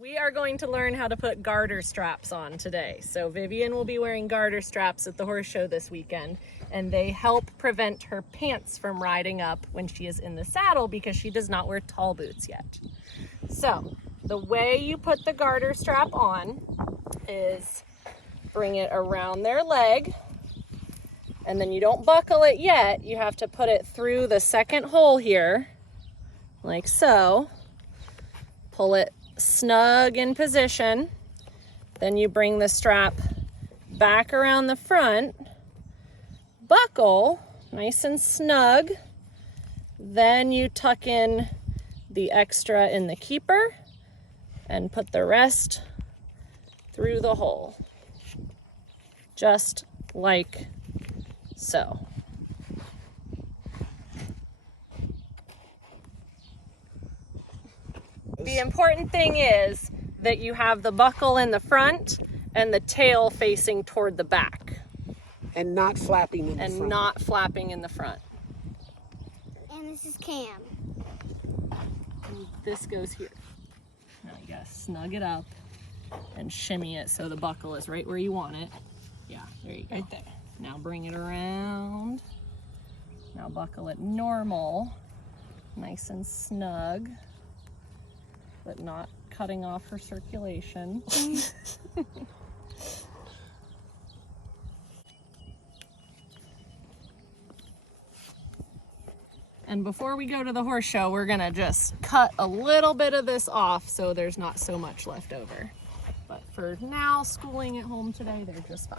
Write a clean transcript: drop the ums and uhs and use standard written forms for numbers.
We are going to learn how to put garter straps on today. So Vivian will be wearing garter straps at the horse show this weekend, and they help prevent her pants from riding up when she is in the saddle because she does not wear tall boots yet. So the way you put the garter strap on is bring it around their leg, and then you don't buckle it yet. You have to put it through the second hole here, like so. Pull it snug in position. Then you bring the strap back around the front, buckle nice and snug. Then you tuck in the extra in the keeper and put the rest through the hole, just like so. The important thing is that you have the buckle in the front and the tail facing toward the back. And not flapping in the front. And not flapping in the front. And this is Cam. And this goes here. Now you gotta snug it up and shimmy it so the buckle is right where you want it. Yeah, there you go. Right there. Now bring it around. Now buckle it normal, nice and snug, but not cutting off her circulation. And before we go to the horse show, we're gonna just cut a little bit of this off so there's not so much left over. But for now, schooling at home today, they're just fine.